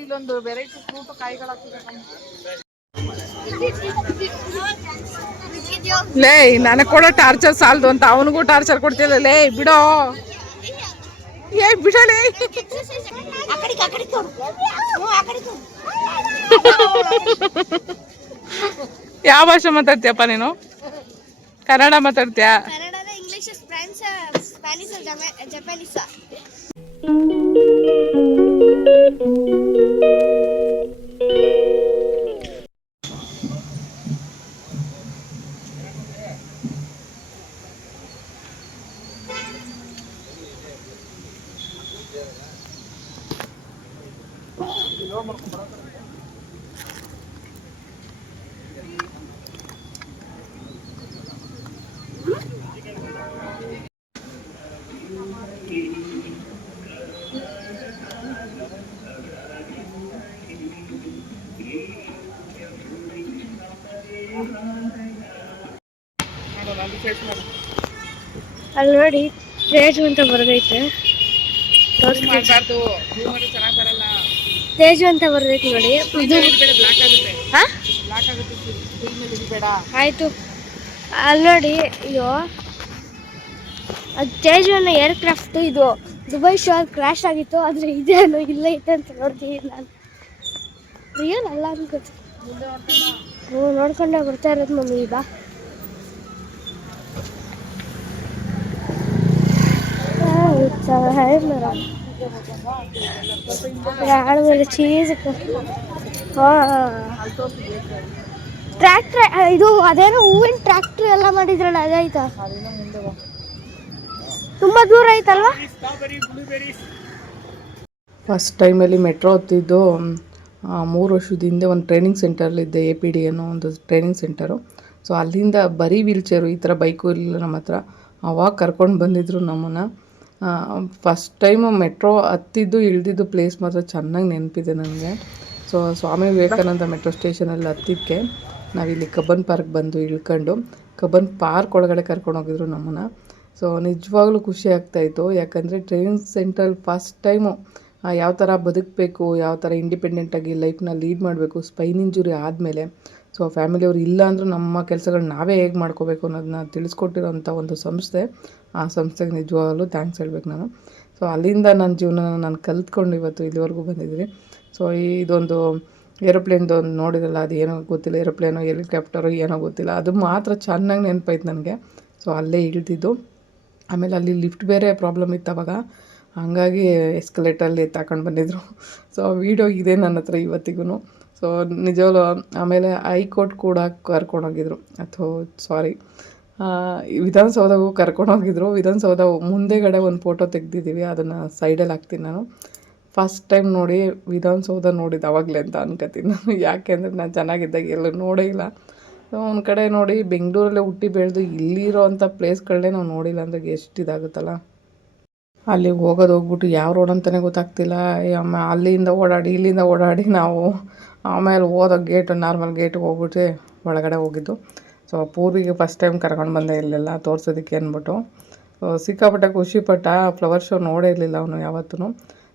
ಇಲ್ಲೊಂದು variety fruit ಕಾಯಿಗಳಾಗ್ತದೆ. ಲೇ ನನಗೆ ಕೊಡೋ ಟಾರ್ಚರ್ ಸಾಲದು ಅಂತ ಅವನಿಗೂ ಟಾರ್ಚರ್ ಕೊಡ್ತಿಲ್ಲ. ಲೇ ಬಿಡೋ, ಏ ಬಿಡಲೇ. ಯಾವ ಭಾಷೆ ಮಾತಾಡ್ತೀಯಪ್ಪ ನೀನು? ಕನ್ನಡ ಮಾತಾಡ್ತೀಯಾ? English, Spanish, Japanese. ಅಲ್ಲಿ ನೋಡಿ ತೇಜು ಅಂತ ಬರದೈತೆ. ತೇಜು ಅಂತ ಬರದೈತೆ ನೋಡಿ. ಆಯ್ತು, ಅಲ್ಲಿ ನೋಡಿ. ಅಯ್ಯೋ, ಅದು ತೇಜು ಅನ್ನೋ ಏರ್ಕ್ರಾಫ್ಟ್. ಇದು ದುಬೈ ಶೋ ಕ್ರ್ಯಾಶ್ ಆಗಿತ್ತು, ಆದರೆ ಇದೇನು ಇಲ್ಲ ಐತೆ ಅಂತ ನೋಡ್ತೀನಿ ನಾನು. ರಿಯಲ್ ಅಲ್ಲ ಅನ್ಕೋತೀನಿ. ನೋಡ್ಕೊಂಡೆ ಬರ್ತಾ ಇರೋದು ಮಮ್ಮಿ. ಬಾ, ಚೀಸ್. ಟ್ರ್ಯಾಕ್ಟ್ರ್, ಇದು ಅದೇನೋ ಹೂವಿನ ಟ್ರ್ಯಾಕ್ಟ್ರ್ ಎಲ್ಲ ಮಾಡಿದ್ರಲ್ಲ, ಅದಾಯ್ತಾ? ತುಂಬಾ ದೂರ ಐತಲ್ವಾ? ಫಸ್ಟ್ ಟೈಮಲ್ಲಿ ಮೆಟ್ರೋ ಹತ್ತಿದ್ದು 3 ವರ್ಷದ ಹಿಂದೆ ಒಂದು ಟ್ರೈನಿಂಗ್ ಸೆಂಟರ್ಲಿದ್ದೆ. APD ಅನ್ನೋ ಒಂದು ಟ್ರೈನಿಂಗ್ ಸೆಂಟರು. ಸೊ ಅಲ್ಲಿಂದ ಬರೀ ವೀಲ್ಚೇರು, ಈ ಥರ ಬೈಕು ಇರಲಿಲ್ಲ ನಮ್ಮ ಹತ್ರ. ಅವಾಗ ಕರ್ಕೊಂಡು ಬಂದಿದ್ದರು ನಮ್ಮನ್ನು. ಫಸ್ಟ್ ಟೈಮು ಮೆಟ್ರೋ ಹತ್ತಿದ್ದು ಇಳಿದಿದ್ದು ಪ್ಲೇಸ್ ಮಾತ್ರ ಚೆನ್ನಾಗಿ ನೆನಪಿದೆ ನನಗೆ. ಸೊ ಸ್ವಾಮಿ ವಿವೇಕಾನಂದ ಮೆಟ್ರೋ ಸ್ಟೇಷನಲ್ಲಿ ಹತ್ತಿದ್ದಕ್ಕೆ ನಾವಿಲ್ಲಿ ಕಬ್ಬನ್ ಪಾರ್ಕ್ ಬಂದು ಇಳ್ಕೊಂಡು ಕಬ್ಬನ್ ಪಾರ್ಕ್ ಒಳಗಡೆ ಕರ್ಕೊಂಡು ಹೋಗಿದ್ರು ನಮ್ಮನ್ನು. ಸೊ ನಿಜವಾಗ್ಲೂ ಖುಷಿ ಆಗ್ತಾಯಿತ್ತು. ಯಾಕಂದರೆ ಟ್ರೈನಿಂಗ್ ಸೆಂಟ್ರಲ್ಲಿ ಫಸ್ಟ್ ಟೈಮು ಯಾವ ಥರ ಬದುಕಬೇಕು, ಯಾವ ಥರ ಇಂಡಿಪೆಂಡೆಂಟಾಗಿ ಲೈಫ್ನ ಲೀಡ್ ಮಾಡಬೇಕು ಸ್ಪೈನ್ ಇಂಜುರಿ ಆದಮೇಲೆ. ಸೊ ಫ್ಯಾಮಿಲಿಯವರು ಇಲ್ಲ ಅಂದರೂ ನಮ್ಮ ಕೆಲಸಗಳನ್ನ ನಾವೇ ಹೇಗೆ ಮಾಡ್ಕೋಬೇಕು ಅನ್ನೋದನ್ನ ತಿಳಿಸ್ಕೊಟ್ಟಿರೋಂಥ ಒಂದು ಸಂಸ್ಥೆ. ಆ ಸಂಸ್ಥೆಗೆ ನಿಜವಾಗಲೂ ಥ್ಯಾಂಕ್ಸ್ ಹೇಳ್ಬೇಕು ನಾನು. ಸೊ ಅಲ್ಲಿಂದ ನನ್ನ ಜೀವನನ ನಾನು ಕಲ್ತ್ಕೊಂಡು ಇವತ್ತು ಇಲ್ಲಿವರೆಗೂ ಬಂದಿದ್ದೀನಿ. ಸೊ ಇದೊಂದು ಏರೋಪ್ಲೇನ್ದು ಒಂದು ನೋಡಿರಲ್ಲ, ಅದು ಏನೋ ಗೊತ್ತಿಲ್ಲ, ಏರೋಪ್ಲೇನೋ ಹೆಲಿಕಾಪ್ಟರೋ ಏನೋ ಗೊತ್ತಿಲ್ಲ, ಅದು ಮಾತ್ರ ಚೆನ್ನಾಗಿ ನೆನಪೈತೆ ನನಗೆ. ಸೊ ಅಲ್ಲೇ ಇಳಿದಿದ್ದು. ಆಮೇಲೆ ಅಲ್ಲಿ ಲಿಫ್ಟ್ ಬೇರೆ ಪ್ರಾಬ್ಲಮ್ ಇತ್ತು ಅವಾಗ, ಹಾಗಾಗಿ ಎಸ್ಕಲೇಟಲ್ಲಿ ತಗೊಂಡು ಬಂದಿದ್ದರು. ಸೊ ವೀಡಿಯೋ ಇದೆ ನನ್ನ ಹತ್ರ ಇವತ್ತಿಗೂ. ಸೊ ನಿಜವಾಗ್ಲೂ ಆಮೇಲೆ ಹೈಕೋರ್ಟ್ ಕೂಡ ಕರ್ಕೊಂಡೋಗಿದ್ರು, ಅಥವಾ ಸಾರಿ ವಿಧಾನಸೌಧಗೂ ಕರ್ಕೊಂಡೋಗಿದ್ರು. ವಿಧಾನಸೌಧ ಮುಂದೆಗಡೆ ಒಂದು ಫೋಟೋ ತೆಗೆದಿದ್ದೀವಿ, ಅದನ್ನು ಸೈಡಲ್ಲಿ ಹಾಕ್ತೀನಿ ನಾನು. ಫಸ್ಟ್ ಟೈಮ್ ನೋಡಿ ವಿಧಾನಸೌಧ ನೋಡಿದ್ದು ಅವಾಗಲೇ ಅಂತ ಅನ್ಕೋತೀನಿ ನಾನು. ಯಾಕೆ ಅಂದರೆ ನಾನು ಚೆನ್ನಾಗಿದ್ದಾಗ ಎಲ್ಲೂ ನೋಡೇ ಇಲ್ಲ. ಒಂದು ಕಡೆ ನೋಡಿ ಬೆಂಗಳೂರಲ್ಲೇ ಹುಟ್ಟಿ ಬೆಳೆದು ಇಲ್ಲಿರೋ ಅಂಥ ಪ್ಲೇಸ್ಗಳನ್ನೇ ನಾವು ನೋಡಿಲ್ಲ ಅಂದರೆ ಎಷ್ಟು ಇದಾಗುತ್ತಲ್ಲ. ಅಲ್ಲಿಗೆ ಹೋಗ್ಬಿಟ್ಟು ಯಾವ ರೋಡ್ ಅಂತಲೇ ಗೊತ್ತಾಗ್ತಿಲ್ಲ. ಅಲ್ಲಿಂದ ಓಡಾಡಿ ಇಲ್ಲಿಂದ ಓಡಾಡಿ ನಾವು ಆಮೇಲೆ ಹೋದ ಗೇಟು, ನಾರ್ಮಲ್ ಗೇಟಿಗೆ ಹೋಗ್ಬಿಟ್ಟು ಒಳಗಡೆ ಹೋಗಿದ್ದು. ಸೊ ಪೂರ್ವಿಗೆ ಫಸ್ಟ್ ಟೈಮ್ ಕರ್ಕೊಂಡು ಬಂದೆ ಇಲ್ಲೆಲ್ಲ ತೋರ್ಸೋದಕ್ಕೆ ಅಂದ್ಬಿಟ್ಟು. ಸೊ ಸಿಕ್ಕಾಪಟ್ಟೆ ಖುಷಿಪಟ್ಟ. ಫ್ಲವರ್ ಶೋ ನೋಡೇ ಇರಲಿಲ್ಲ ಅವನು ಯಾವತ್ತೂ.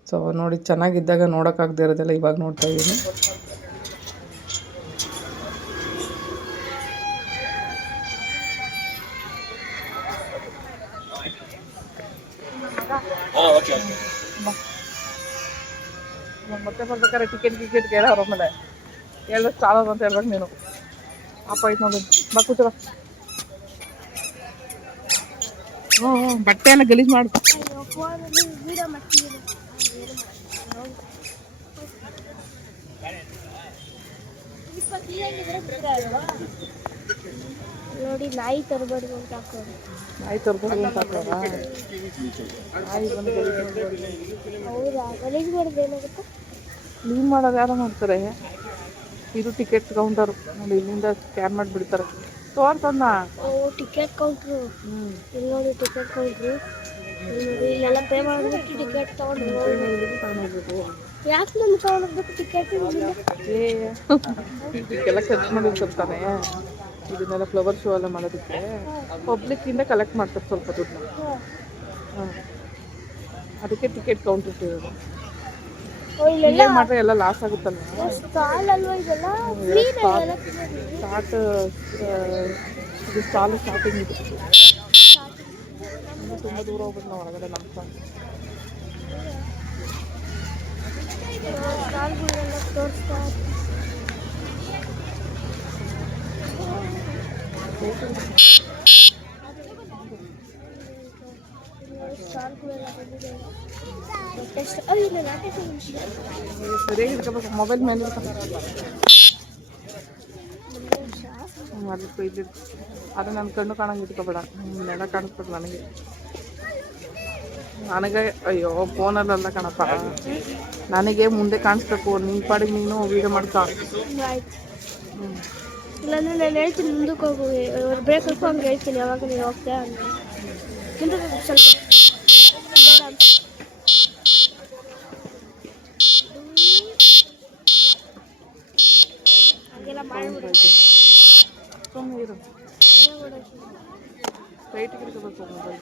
ಸೊ ನೋಡಿ ಚೆನ್ನಾಗಿದ್ದಾಗ ನೋಡೋಕ್ಕಾಗದೇ ಇರೋದೆಲ್ಲ ಇವಾಗ ನೋಡ್ತಾ ಇದ್ದೀನಿ. ಮತ್ತೆ ಬರ್ಬೇಕಾದ್ರೆ ಟಿಕೆಟ್ಗೆ ಎಲ್ಲ ಅವ್ರ ಮೇಲೆ ಹೇಳ್ಬೇಕು ಚಾಲೋದು ಅಂತ ಹೇಳ್ಬೇಕು ನೀನು. ಅಪ್ಪ ಐತೆ ನೋಡಿ, ಬಾ ಕೂತರ. ಬಟ್ಟೆ ಎಲ್ಲ ಗಲೀಜು ಮಾಡು. ನೋಡಿ ನಾಯಿ ತರಬಾರ್ದು ಅಂತ ಹಾಕೋದು. ನಾಯಿ ತರಬಾರ್ದು ಅಂತ ಹಾಕೋದ? ನಾಯಿ ಬಂದು ಹೌದಾ? ಗಲೀಜು ಮಾಡೋದು ಏನಾಗುತ್ತೆ? ಕ್ಲೀನ್ ಮಾಡೋದು ಯಾರು ಮಾಡ್ತಾರೆ? ಇದು ಟಿಕೆಟ್ ಕೌಂಟರು ನೋಡಿ, ಇಲ್ಲಿಂದ ಸ್ಕ್ಯಾನ್ ಮಾಡಿಬಿಡ್ತಾರೆ. ತೋರ್ಸನ್ನ ಟಿಕೆಟ್ ಕೌಂಟ್ರು. ಇಲ್ಲಿ ನೋಡಿ ಟಿಕೆಟ್ ಕೌಂಟ್ರು. ಇಲ್ಲೆಲ್ಲ ಪೇ ಮಾಡಿಬಿಟ್ಟು ಟಿಕೆಟ್ ತಗೊಂಡು ಯಾಕೆ ನಮ್ಗೆ ತಗೊಂಡೋಗ್ಬೇಕು ಟಿಕೆಟ್? ಇದಕ್ಕೆಲ್ಲ ಖರ್ಚು ಮಾಡಿರ್ತಾನೆ. ಇದನ್ನೆಲ್ಲ ಫ್ಲವರ್ ಶೋ ಎಲ್ಲ ಮಾಡೋದಕ್ಕೆ ಪಬ್ಲಿಕ್ಕಿಂದ ಕಲೆಕ್ಟ್ ಮಾಡ್ತಾರೆ ಸ್ವಲ್ಪ ದುಡ್ಡು. ಹಾಂ, ಅದಕ್ಕೆ ಟಿಕೆಟ್ ಕೌಂಟ್ ಇಟ್ಟಿರೋದು. ಇಲ್ಲೇ ಮಾಡಿದ್ರೆ ಎಲ್ಲ ಲಾಸ್ ಆಗುತ್ತಲ್ಲ. ಸ್ಟಾಲ್ ಅಲ್ವಾ ಇದೆಲ್ಲ? ಸ್ಟಾರ್ಟ್ ಇದು ಸ್ಟಾಲ್ ಸ್ಟಾರ್ಟಿಂಗ್ ಇದೆ. ಇನ್ನೂ ತುಂಬ ದೂರ ಹೋಗ್ಬಿಟ್ಟು ನಾವು ಹೊರಗಡೆ ನಮ್ಮ ಸ್ಟಾಲ್ಗಳೆಲ್ಲ ತೋರಿಸ್ತಾ ಸರಿಯಾಗಿ ಇಟ್ಕೋಬೇಕು, ಮೊಬೈಲ್ ಮೇಲೆ ಅದಕ್ಕೆ ಇದು ಅದು ನನ್ನ ಕಣ್ಣು ಕಾಣಂಗೆ ಇಟ್ಕೋಬೇಡ, ನೆಲ ಕಾಣಿಸ್ಬೇಕು ನನಗೆ ಅಯ್ಯೋ ಫೋನಲ್ಲೆಲ್ಲ ಕಣಪ್ಪ, ನನಗೆ ಮುಂದೆ ಕಾಣಿಸ್ಬೇಕು. ನಿನ್ನ ಪಾಡಿಗೆ ನೀನು ವೀಡಿಯೋ ಮಾಡ್ಕೊ. ಇಲ್ಲಾಂದ್ರೆ ನಾನು ಹೇಳ್ತೀನಿ ಮುಂದಕ್ಕೆ ಹೋಗು, ಬೇಕು ಹಂಗೆ ಹೇಳ್ತೀನಿ. ಯಾವಾಗ ನೀನು ಹೋಗ್ತಾ ಅಂತ ಮುಂದಕ್ಕೆ ಸ್ವಲ್ಪ ಹಾಗೆಲ್ಲ ಮಾಡಿಬಿಡೋದು. ಸುಮ್ಮನೆ ಇರು, ರೈಟಿಗೆ ಇಟ್ಕೋಬೇಕು ಮೊಬೈಲ್.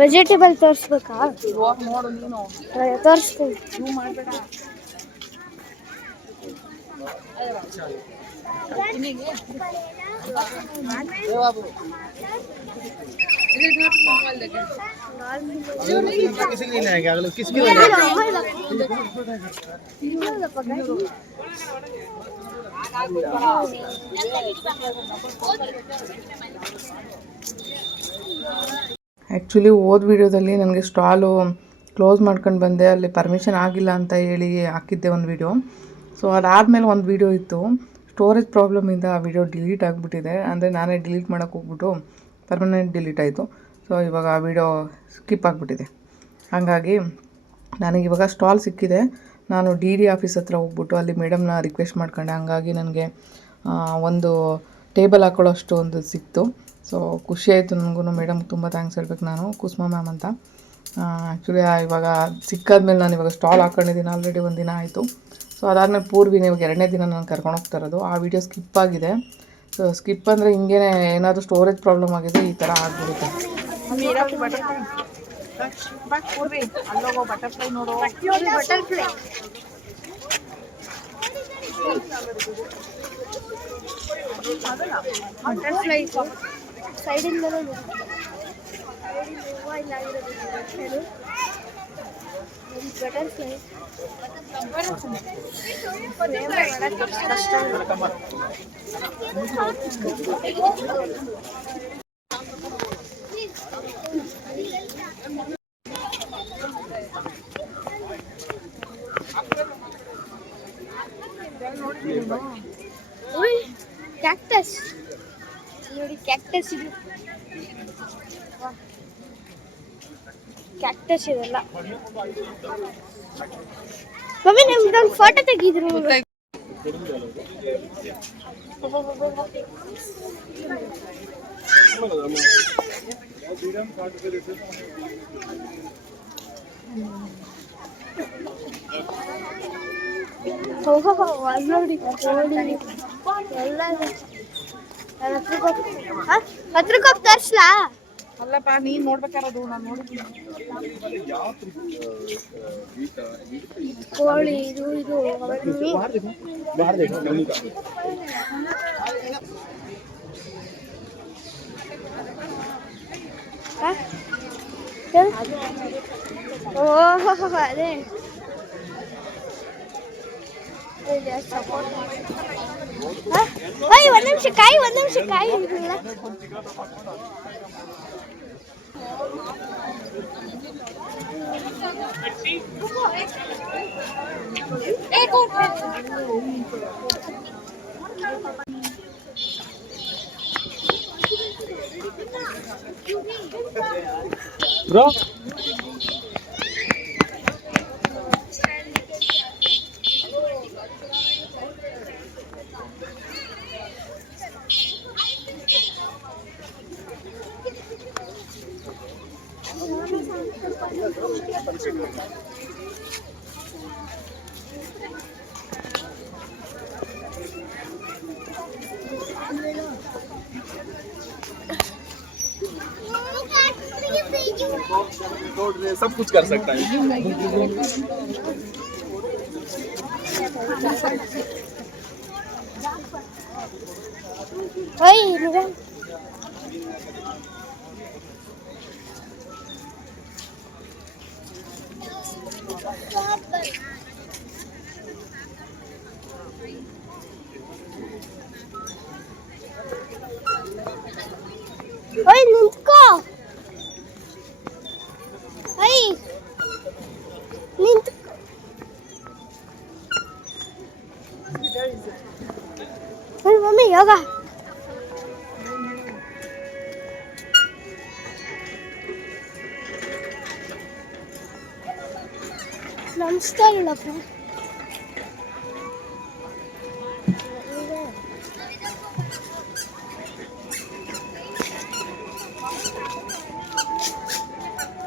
ವೆಜಿಟೇಬಲ್ ತೋರಿಸ್ಬೇಕಾ? ನೋಡು ನೀನು ತೋರಿಸ್ತೀನಿ. ನೀವು ಮಾಡಬೇಡ. ಆ್ಯಕ್ಚುಲಿ ಹೋದ ವೀಡಿಯೋದಲ್ಲಿ ನನಗೆ ಸ್ಟಾಲು ಕ್ಲೋಸ್ ಮಾಡ್ಕೊಂಡು ಬಂದೆ, ಅಲ್ಲಿ ಪರ್ಮಿಷನ್ ಆಗಿಲ್ಲ ಅಂತ ಹೇಳಿ ಹಾಕಿದ್ದೆ ಒಂದು ವೀಡಿಯೋ. ಸೊ ಅದಾದಮೇಲೆ ಒಂದು ವೀಡಿಯೋ ಇತ್ತು, ಸ್ಟೋರೇಜ್ ಪ್ರಾಬ್ಲಮಿಂದ ಆ ವಿಡಿಯೋ ಡಿಲೀಟ್ ಆಗಿಬಿಟ್ಟಿದೆ. ಅಂದರೆ ನಾನೇ ಡಿಲೀಟ್ ಮಾಡೋಕ್ಕೆ ಹೋಗ್ಬಿಟ್ಟು ಪರ್ಮನೆಂಟ್ ಡಿಲೀಟ್ ಆಯಿತು. ಸೊ ಇವಾಗ ಆ ವಿಡಿಯೋ ಸ್ಕಿಪ್ ಆಗಿಬಿಟ್ಟಿದೆ. ಹಾಗಾಗಿ ನನಗಿವಾಗ ಸ್ಟಾಲ್ ಸಿಕ್ಕಿದೆ. ನಾನು ಡಿ ಆಫೀಸ್ ಹತ್ರ ಹೋಗ್ಬಿಟ್ಟು ಅಲ್ಲಿ ಮೇಡಮ್ನ ರಿಕ್ವೆಸ್ಟ್ ಮಾಡ್ಕೊಂಡೆ. ಹಂಗಾಗಿ ನನಗೆ ಒಂದು ಟೇಬಲ್ ಹಾಕೊಳ್ಳೋ ಅಷ್ಟು ಒಂದು ಸಿಕ್ತು. ಸೊ ಖುಷಿಯಾಯಿತು ನನಗೂ. ಮೇಡಮ್ಗೆ ತುಂಬ ಥ್ಯಾಂಕ್ಸ್ ಹೇಳ್ಬೇಕು ನಾನು, ಕುಸುಮಾ ಮ್ಯಾಮ್ ಅಂತ. ಆ್ಯಕ್ಚುಲಿ ಇವಾಗ ಸಿಕ್ಕಾದ್ಮೇಲೆ ನಾನು ಇವಾಗ ಸ್ಟಾಲ್ ಹಾಕೊಂಡಿದ್ದೀನಿ, ಆಲ್ರೆಡಿ ಒಂದು ದಿನ ಆಯಿತು. ಸೊ ಅದಾದಮೇಲೆ ಪೂರ್ವಿನ ಇವಾಗ 2ನೇ ದಿನ ನಾನು ಕರ್ಕೊಂಡು ಹೋಗ್ತಾ ಇರೋದು. ಆ ವಿಡಿಯೋ ಸ್ಕಿಪ್ ಆಗಿದೆ. ಸೊ ಸ್ಕಿಪ್ ಅಂದರೆ ಹಿಂಗೇ ಏನಾದರೂ ಸ್ಟೋರೇಜ್ ಪ್ರಾಬ್ಲಮ್ ಆಗಿದೆ, ಈ ಥರ ಆಗಿಬಿಡುತ್ತೆ. ಬಟರ್ಫ್ಲೈ ನೋಡು, ಬಟರ್ಫ್ಲೈ ಸೈಡಿಂದ ಬಟರ್ಫ್ಲೈ ಕ್ಯಾಕ್ಟಸ್ ನೋಡಿ, ಕ್ಯಾಕ್ಟಸ್ ಇದು ಕ್ಯಾಕ್ಟಸ್ ಇದೆಲ್ಲ. ಮಮ್ಮಿ ನಿಮ್ದೊಂದು ಫೋಟೋ ತೆಗಿದ್ರು. ನೋಡಿ ಕೋಳಿ ಎಲ್ಲ ಹತ್ರಕ್ಕೆ ಹೋಗಿ ತೋರಿಸ್ಲಾ? ಅಲ್ಲಪ್ಪ ನೀನ್ ನೋಡ್ಬೇಕಾರದು ನಾನು ನೋಡಿದ್ದೀನಿ. ಕೋಳಿ ಇದು ಇದು ಓಹೋ ಅದೇ ಒಂದ್ ನಿಮಿಷ ಕಾಯಿ ಬ್ರೋ सब कुछ कर सकता है। ನಿಂತ್ಕೋ ಮಮ್ಮಿ ಯೋಗ ನಮಸ್ಕಾರ ಇಲ್ಲಪ್ಪ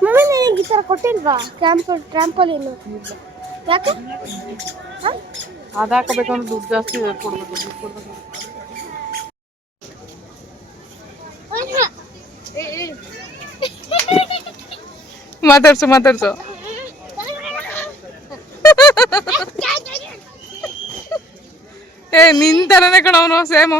ಮಮ್ಮಿ ನನಗೆ ಈ ಥರ ಕೊಟ್ಟಿಲ್ವಾ ಟ್ರಾಂಪೋಲಿನ್ ಯಾಕೆ ಅದಾಕಬೇಕಂದ್ರೆ ದುಡ್ಡು ಜಾಸ್ತಿ ಕೊಡ್ಬೇಕು. ಮಾತಾಡ್ಸು ಏ ನಿನ್ ತರನೇ ಕಣವನು ಸೇಮು.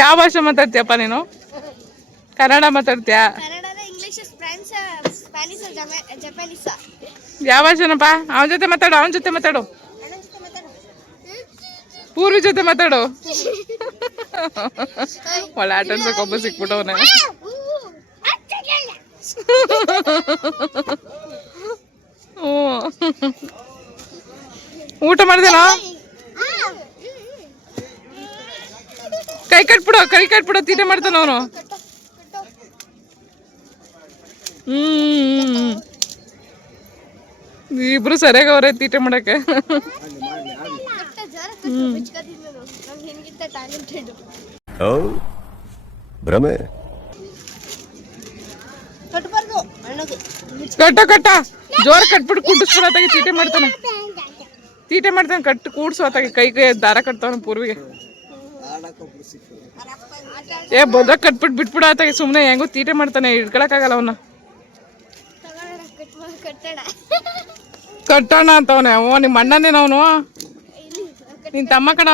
ಯಾವ ಭಾಷೆ ಮಾತಾಡ್ತೀಯಪ್ಪ ನೀನು? ಕನ್ನಡ ಮಾತಾಡ್ತೀಯ? ಯಾವ ಭಾಷೆನಪ್ಪ? ಅವನ ಜೊತೆ ಮಾತಾಡು ಪೂರ್ವಿ ಜೊತೆ ಮಾತಾಡು. ಒಳ್ಳೆ ಆಟ ಆಡ್ಸಕ್ ಒಬ್ಬ ಸಿಕ್ಬಿಟ್ಟವನೆ. ಊಟ ಮಾಡ್ದೇನೋ? ಕೈ ಕಟ್ಬಿಡು ತೀಟೆ ಮಾಡ್ತಾನ ಅವನು. ಇಬ್ರು ಸರಿಯಾಗಿ ಅವ್ರೆ ತೀಟೆ ಮಾಡಕ್ಕೆ. ಭ್ರಮೆ ಕಟ್ಟ ಜೋರ ಕಟ್ಬಿಟ್ಟು ಕುಡಿಸ್ಬಿಡತ್ತಾಗಿ ತೀಟೆ ಮಾಡ್ತಾನೆ ಕೂಡ್ಸು ಆತಾಗಿ ಕೈಗೆ ದಾರ ಕಟ್ತಾವನ ಪೂರ್ವಿಗೆ. ಬೊದ ಕಟ್ಬಿಟ್ಟು ಬಿಟ್ಬಿಡ ಆತಾಗಿ ಸುಮ್ನೆ ಹೆಂಗೋ ತೀಟೆ ಮಾಡ್ತಾನೆ, ಹಿಡ್ಕೊಳಕ್ಕಾಗಲ್ಲ ಅವನ್ನ. ಕಟ್ಟೋಣ ಅಂತವನೆ. ನಿಮ್ಮ ಅಣ್ಣನೇನವನು? ನಿನ್ ತಮ್ಮ ಕಣ.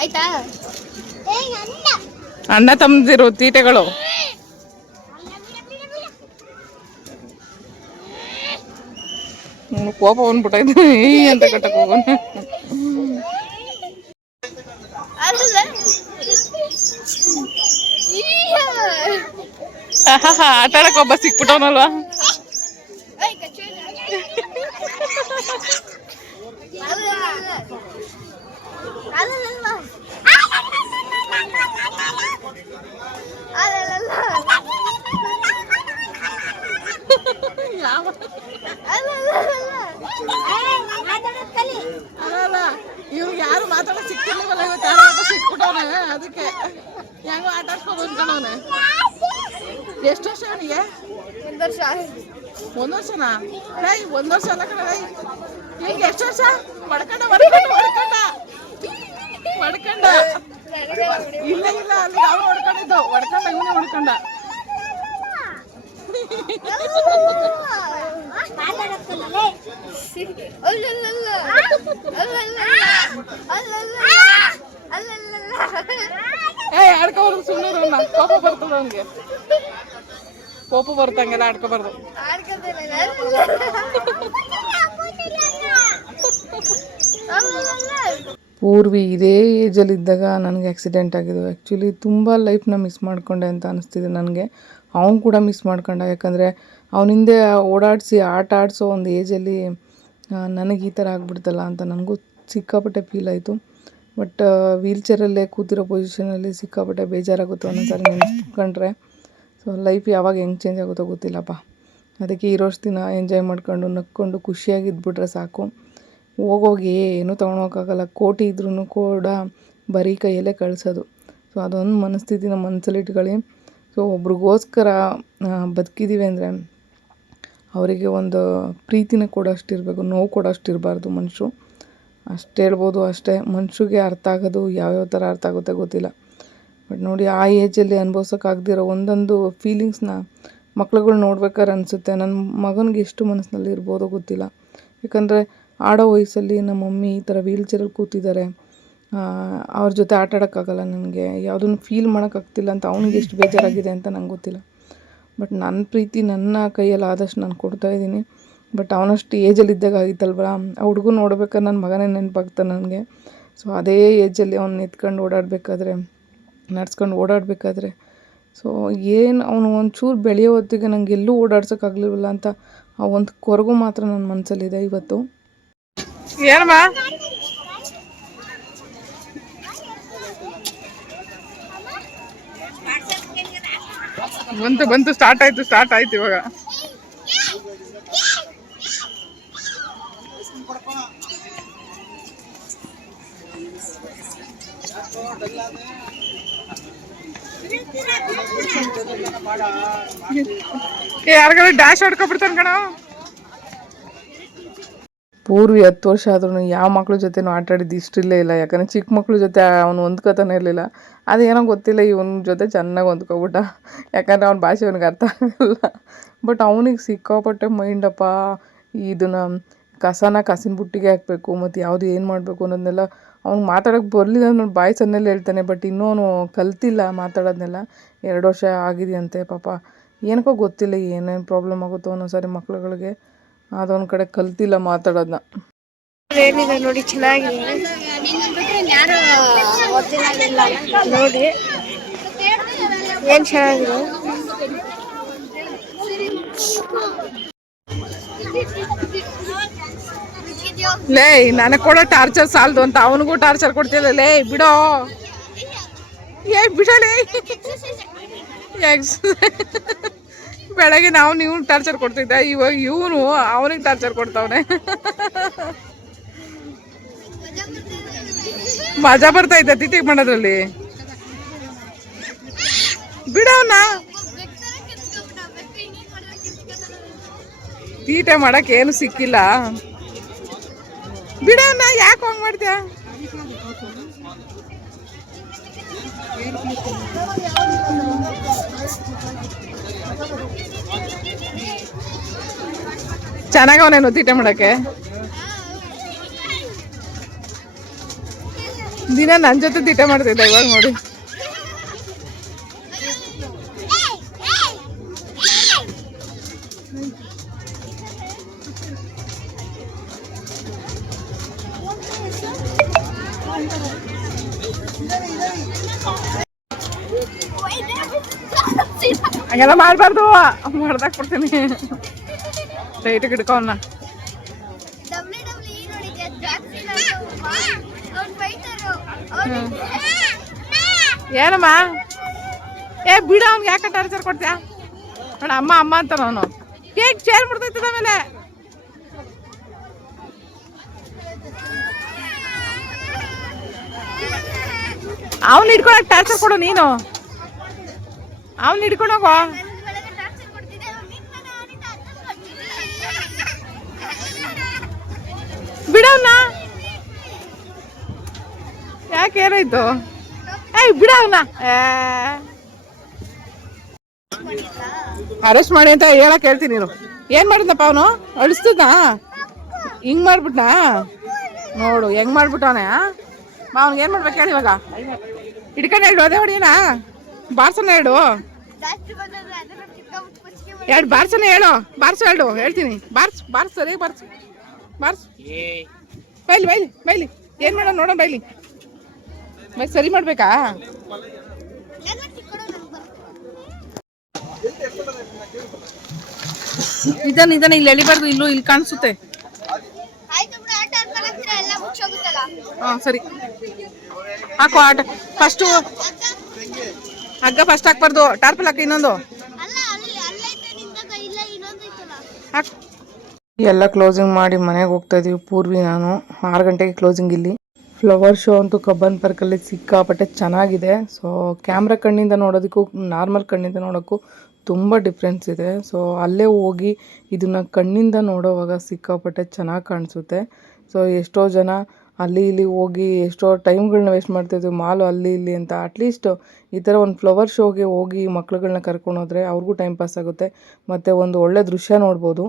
ಆಯ್ತಾ? ಅಣ್ಣ ತಮ್ಮದಿರು ತೀಟೆಗಳು. ಕೋಪ ಬಂದ್ಬಿಟ್ಟೈತೆ ಅಂತ ಕಟ್ಟಕ್ ಹೋಗೋಣ. ಆಟ ಆಡಕ್ ಒಬ್ಬ ಸಿಕ್ಬಿಟ್ಟವನಲ್ವಾ? ಅಲ್ಲ ಇವ್ರಿಗೆ ಯಾರು ಮಾತಾಡೋ ಸಿಕ್ತಿರ್ಲಿವಲ್ಲ, ಇವತ್ತು ಯಾರು ಸಿಕ್ಬಿಟ್ಟವನೆ, ಅದಕ್ಕೆ ಹೆಂಗೋ ಆಟ ಆಡ್ಸ್ಕೊಂಡು ಅನ್ಕೊಂಡವನೆ. ಎಷ್ಟು ವರ್ಷ ಅವನಿಗೆ? 1 ವರ್ಷ. 1 ವರ್ಷನಾ? ರೈ 1 ವರ್ಷ ಅಲ್ಲ ಕಣ ರೈ, ಈಗ ಎಷ್ಟು ವರ್ಷ? ಮಡ್ಕಂಡ ಮಡ್ಕಂಡ ಮಡ್ಕಂಡ ಮಡ್ಕಂಡ ಇಲ್ಲ ಇಲ್ಲ, ಅಲ್ಲಿ ನಾವು ಹೊಡ್ಕೊಂಡಿದ್ದು, ಹೊಡ್ಕೊಂಡ ಇವನೇ ಹೊಡ್ಕೊಂಡ. ಆಡ್ಕೊಬಾರ್ದು ಸುಮ್ಮನೆ, ಕೋಪ ಬರ್ತದ ಅವನಿಗೆ, ಕೋಪ ಬರ್ತಂಗೆಲ್ಲ ಆಡ್ಕೊಬಾರ್ದು. ಪೂರ್ವಿ ಇದೇ ಏಜಲ್ಲಿದ್ದಾಗ ನನಗೆ ಆಕ್ಸಿಡೆಂಟ್ ಆಗಿದೆ. ಆ್ಯಕ್ಚುಲಿ ತುಂಬ ಲೈಫ್ನ ಮಿಸ್ ಮಾಡ್ಕೊಂಡೆ ಅಂತ ಅನಿಸ್ತಿದೆ ನನಗೆ. ಅವ್ನು ಕೂಡ ಮಿಸ್ ಮಾಡ್ಕೊಂಡ, ಯಾಕಂದರೆ ಅವನಿಂದೆ ಓಡಾಡಿಸಿ ಆಟ ಆಡಿಸೋ ಒಂದು ಏಜಲ್ಲಿ ನನಗೆ ಈ ಥರ ಆಗ್ಬಿಡ್ತಲ್ಲ ಅಂತ ನನಗೂ ಸಿಕ್ಕಾಪಟ್ಟೆ ಫೀಲ್ ಆಯಿತು. ಬಟ್ ವೀಲ್ಚೇರಲ್ಲೇ ಕೂತಿರೋ ಪೊಸಿಷನಲ್ಲಿ ಸಿಕ್ಕಾಪಟ್ಟೆ ಬೇಜಾರಾಗುತ್ತೆ ಒಂದೊಂದ್ಸರಿ ನೆನೆಸ್ಕೊಂಡ್ರೆ. ಸೊ ಲೈಫ್ ಯಾವಾಗ ಹೆಂಗೆ ಚೇಂಜ್ ಆಗುತ್ತೋ ಗೊತ್ತಿಲ್ಲಪ್ಪ. ಅದಕ್ಕೆ ಇರೋಷ್ಟು ದಿನ ಎಂಜಾಯ್ ಮಾಡ್ಕೊಂಡು ನಕ್ಕೊಂಡು ಖುಷಿಯಾಗಿದ್ಬಿಟ್ರೆ ಸಾಕು. ಹೋಗೋಗಿ ಏನೂ ತೊಗೊಳೋಕ್ಕಾಗಲ್ಲ, ಕೋಟಿ ಇದ್ರೂ ಕೂಡ ಬರೀ ಕೈಯಲ್ಲೇ ಕಳಿಸೋದು. ಸೊ ಅದೊಂದು ಮನಸ್ಥಿತಿ ನಮ್ಮ ಮನಸ್ಸಲ್ಲಿ ಇಟ್ಕೊಳ್ಳಿ. ಸೊ ಒಬ್ರಿಗೋಸ್ಕರ ಬದುಕಿದ್ದೀವಿ ಅಂದರೆ ಅವರಿಗೆ ಒಂದು ಪ್ರೀತಿನ ಕೊಡೋಷ್ಟಿರಬೇಕು, ನೋವು ಕೊಡೋಷ್ಟಿರಬಾರ್ದು ಮನುಷ್ಯರು. ಅಷ್ಟು ಹೇಳ್ಬೋದು ಅಷ್ಟೇ. ಮನುಷ್ಯಗೆ ಅರ್ಥ ಆಗೋದು ಯಾವ್ಯಾವ ಥರ ಅರ್ಥ ಆಗುತ್ತೆ ಗೊತ್ತಿಲ್ಲ. ಬಟ್ ನೋಡಿ, ಆ ಏಜಲ್ಲಿ ಅನುಭವಿಸೋಕ್ಕಾಗದಿರೋ ಒಂದೊಂದು ಫೀಲಿಂಗ್ಸ್ನ ಮಕ್ಳುಗಳು ನೋಡ್ಬೇಕಾದ್ರೆ ಅನಿಸುತ್ತೆ. ನನ್ನ ಮಗನಿಗೆ ಎಷ್ಟು ಮನಸ್ಸಿನಲ್ಲಿ ಇರ್ಬೋದೋ ಗೊತ್ತಿಲ್ಲ. ಯಾಕಂದರೆ ಆಡೋ ವಯಸ್ಸಲ್ಲಿ ನಮ್ಮ ಮಮ್ಮಿ ಈ ಥರ ವೀಲ್ಚೇರಲ್ಲಿ ಕೂತಿದ್ದಾರೆ, ಅವ್ರ ಜೊತೆ ಆಟ ಆಡೋಕ್ಕಾಗಲ್ಲ, ನನಗೆ ಯಾವುದನ್ನು ಫೀಲ್ ಮಾಡೋಕ್ಕಾಗ್ತಿಲ್ಲ ಅಂತ ಅವ್ನಿಗೆ ಎಷ್ಟು ಬೇಜಾರಾಗಿದೆ ಅಂತ ನಂಗೆ ಗೊತ್ತಿಲ್ಲ. ಬಟ್ ನನ್ನ ಪ್ರೀತಿ ನನ್ನ ಕೈಯಲ್ಲಿ ಆದಷ್ಟು ನಾನು ಕೊಡ್ತಾಯಿದ್ದೀನಿ. ಬಟ್ ಅವನಷ್ಟು ಏಜಲ್ಲಿದ್ದಾಗ ಆಗಿತ್ತಲ್ವ, ಆ ಹುಡುಗ ನೋಡ್ಬೇಕಾದ್ರೆ ನನ್ನ ಮಗನೇ ನೆನಪಾಗ್ತಾನೆ ನನಗೆ. ಸೊ ಅದೇ ಏಜಲ್ಲಿ ಅವ್ನು ಎತ್ಕೊಂಡು ಓಡಾಡಬೇಕಾದ್ರೆ, ನಡ್ಸ್ಕೊಂಡು ಓಡಾಡಬೇಕಾದ್ರೆ, ಸೊ ಏನು ಅವನು ಒಂಚೂರು ಬೆಳೆಯೋ ಹೊತ್ತಿಗೆ ನನಗೆ ಎಲ್ಲೂ ಓಡಾಡ್ಸೋಕ್ಕಾಗಲಿಲ್ವಲ್ಲ ಅಂತ ಆ ಒಂದು ಕೊರಗು ಮಾತ್ರ ನನ್ನ ಮನಸ್ಸಲ್ಲಿದೆ ಇವತ್ತು. ಏನಮ್ಮ ಬಂತು ಸ್ಟಾರ್ಟ್ ಆಯ್ತು ಇವಾಗ. ಯಾರಿಗಾರ ಡ್ಯಾಶ್ ಹೊಡ್ಕೊಬಿಡ್ತಾನೆ ಕಣ. ಪೂರ್ವಿ 10 ವರ್ಷ ಆದ್ರೂ ಯಾವ ಮಕ್ಳ ಜೊತೆನೂ ಆಟ ಆಡಿದ್ದು ಇಷ್ಟಿಲ್ಲೇ ಇಲ್ಲ. ಯಾಕಂದರೆ ಚಿಕ್ಕ ಮಕ್ಳ ಜೊತೆ ಅವನು ಹೊಂದ್ಕೊತಾನೆ ಇರಲಿಲ್ಲ. ಅದೇನೋ ಗೊತ್ತಿಲ್ಲ, ಇವನ ಜೊತೆ ಚೆನ್ನಾಗಿ ಹೊಂದ್ಕೊಬಿಟ್ಟ. ಯಾಕಂದರೆ ಅವ್ನ ಭಾಷೆ ಅವ್ನಿಗೆ ಅರ್ಥ ಆಗಲ್ಲ. ಬಟ್ ಅವನಿಗೆ ಸಿಕ್ಕಾಪಟ್ಟೆ ಮೈಂಡಪ್ಪ. ಇದನ್ನು ಕಸಿನ ಬುಟ್ಟಿಗೆ ಹಾಕಬೇಕು, ಮತ್ತು ಯಾವುದು ಏನು ಮಾಡಬೇಕು ಅನ್ನೋದನ್ನೆಲ್ಲ ಅವ್ನಿಗೆ ಮಾತಾಡೋಕ್ಕೆ ಬರಲಿಲ್ಲ. ನೋಡಿ ಬಾಯಿ ಸನ್ನೆಲ್ಲ ಹೇಳ್ತಾನೆ, ಬಟ್ ಇನ್ನೂ ಅವನು ಕಲ್ತಿಲ್ಲ ಮಾತಾಡೋದನ್ನೆಲ್ಲ. 2 ವರ್ಷ ಆಗಿದೆಯಂತೆ ಪಾಪ. ಏನಕ್ಕೋ ಗೊತ್ತಿಲ್ಲ ಏನೇನು ಪ್ರಾಬ್ಲಮ್ ಆಗುತ್ತೋ ಒಂದೊಂದ್ಸರಿ ಮಕ್ಳುಗಳಿಗೆ. ಅದೊಂದು ಕಡೆ ಕಲ್ತಿಲ್ಲ ಮಾತಾಡೋದನ್ನ. ಏನಿದೆ ನೋಡಿ, ಚೆನ್ನಾಗಿದೆ ನೋಡಿ, ಏನು ಚೆನ್ನಾಗಿದೆ. ಲೇ ನನಗೆ ಕೊಡೋ ಟಾರ್ಚರ್ ಸಾಲದು ಅಂತ ಅವನಿಗೂ ಟಾರ್ಚರ್ ಕೊಡ್ತಿಲ್ಲ. ಲೇ ಬಿಡೋ, ಬಿಡಲೇ. ಬೆಳಗ್ಗೆ ನೀವು ಟಾರ್ಚರ್ ಕೊಡ್ತಿದ್ದ, ಇವಾಗ ಇವನು ಅವನಿಗೆ ಟಾರ್ಚರ್ ಕೊಡ್ತಾವನೆ. ಮಜಾ ಬರ್ತಾ ಇದ್ದ ತೀಟೆ ಮಾಡೋದ್ರಲ್ಲಿ. ಬಿಡವನ್ನ ತೀಟೆ ಮಾಡಕ್ ಏನು ಸಿಕ್ಕಿಲ್ಲ. ಬಿಡವನ್ನ ಯಾಕೆ ಹಂಗ್ ಮಾಡ್ತೀಯ? ಚೆನ್ನಾಗವನೇನು ತೀಟೆ ಮಾಡಕ್ಕೆ? ದಿನ ನನ್ನ ಜೊತೆ ತೀಟೆ ಮಾಡ್ತಿದ್ದ, ಇವಾಗ ನೋಡಿ. ಹಂಗೆಲ್ಲ ಮಾಡಬಾರ್ದು, ಮಾಡ್ದಾಕ್ಬಿಡ್ತೀನಿ. ಟೈಟ್ ಹಿಡ್ಕೋನ್ನ. ಏನಮ್ಮ ಏ ಬಿಡ ಅವ್ನಿಗೆ ಯಾಕೆ ಟಾರ್ಚರ್ ಕೊಡ್ತೀಯಾ ನೋಡ ಅಮ್ಮ ಅಮ್ಮ ಅಂತ ಅವನು ಕೇಕ್ ಚೇರ್ ಬಿಡ್ತೈತದ ಆಮೇಲೆ ಅವ್ನು ಹಿಡ್ಕೊಳಕ್ ಟಾರ್ಚರ್ ಕೊಡು ನೀನು ಅವ್ನು ಹಿಡ್ಕೊಂಡೋಗೋ ಬಿಡವ್ನ ಯಾಕೆ ಏನಾಯ್ತು ಏಯ್ ಬಿಡವ್ನ ಅರೆಸ್ಟ್ ಮಾಡಿ ಅಂತ ಹೇಳಕ್ ಹೇಳ್ತೀನಿ ನೀನು ಏನ್ ಮಾಡಿದ್ನಪ್ಪ ಅವನು ಅಳಿಸ್ತದ ಹಿಂಗ್ ಮಾಡ್ಬಿಟ್ನಾ ನೋಡು ಹೆಂಗ್ ಮಾಡ್ಬಿಟ್ಟವನೆ ಅವ್ನಿಗೆ ಏನ್ ಮಾಡ್ಬೇಕು ಹೇಳಿ ಇವಾಗ ಹಿಡ್ಕೊಂಡು ಹೇಳು ಅದೇ ಹೊಡಿಯನಾ ಬಾರ್ಸನ ಹೇಳು ಎರಡು ಬಾರ್ಸನ ಹೇಳು ಬಾರ್ಸು ಹೇಳು ಹೇಳ್ತೀನಿ ಬಾರ್ಸ್ ಸರಿ ಬಾರ್ಸ್ ಬೈಲಿ ಬೈಲಿ ಬೈಲಿ ಏನ್ ಮಾಡೋಣ ನೋಡೋಣ ಬೈಲಿ ಬೈ ಸರಿ ಮಾಡ್ಬೇಕಾ ನಿಧಾನ ಇಲ್ಲಿ ಎಳಿಬಾರ್ದು ಇಲ್ಲಿ ಕಾಣಿಸುತ್ತೆ ಹಾಂ ಸರಿ ಹಾಕು ಆಟ ಫಸ್ಟು ಹಗ್ಗ ಫಸ್ಟ್ ಹಾಕ್ಬಾರ್ದು ಟಾರ್ಪಲ್ ಹಾಕಿ ಇನ್ನೊಂದು ಹಾಕು ಎಲ್ಲ ಕ್ಲೋಸಿಂಗ್ ಮಾಡಿ ಮನೆಗೆ ಹೋಗ್ತಾ ಇದೀವಿ ಪೂರ್ವಿ ನಾನು 6 ಗಂಟೆಗೆ ಕ್ಲೋಸಿಂಗ್ ಇಲ್ಲಿ ಫ್ಲವರ್ ಶೋ ಅಂತೂ ಕಬ್ಬನ್ ಪಾರ್ಕಲ್ಲಿ ಸಿಕ್ಕಾಪಟ್ಟೆ ಚೆನ್ನಾಗಿದೆ ಸೊ ಕ್ಯಾಮ್ರಾ ಕಣ್ಣಿಂದ ನೋಡೋದಕ್ಕೂ ನಾರ್ಮಲ್ ಕಣ್ಣಿಂದ ನೋಡೋಕ್ಕೂ ತುಂಬ ಡಿಫ್ರೆನ್ಸ್ ಇದೆ ಸೊ ಅಲ್ಲೇ ಹೋಗಿ ಇದನ್ನು ಕಣ್ಣಿಂದ ನೋಡೋವಾಗ ಸಿಕ್ಕಾಪಟ್ಟೆ ಚೆನ್ನಾಗಿ ಕಾಣಿಸುತ್ತೆ ಸೊ ಎಷ್ಟೋ ಜನ ಅಲ್ಲಿ ಇಲ್ಲಿ ಹೋಗಿ ಎಷ್ಟೋ ಟೈಮ್ಗಳನ್ನ ವೇಸ್ಟ್ ಮಾಡ್ತಾಯಿದ್ವಿ ಮಾಲು ಅಲ್ಲಿ ಇಲ್ಲಿ ಅಂತ ಅಟ್ಲೀಸ್ಟ್ ಈ ಥರ ಒಂದು ಫ್ಲವರ್ ಶೋಗೆ ಹೋಗಿ ಮಕ್ಳುಗಳನ್ನ ಕರ್ಕೊಂಡು ಹೋದರೆ ಅವ್ರಿಗೂ ಟೈಮ್ ಪಾಸ್ ಆಗುತ್ತೆ ಮತ್ತು ಒಂದು ಒಳ್ಳೆ ದೃಶ್ಯ ನೋಡ್ಬೋದು.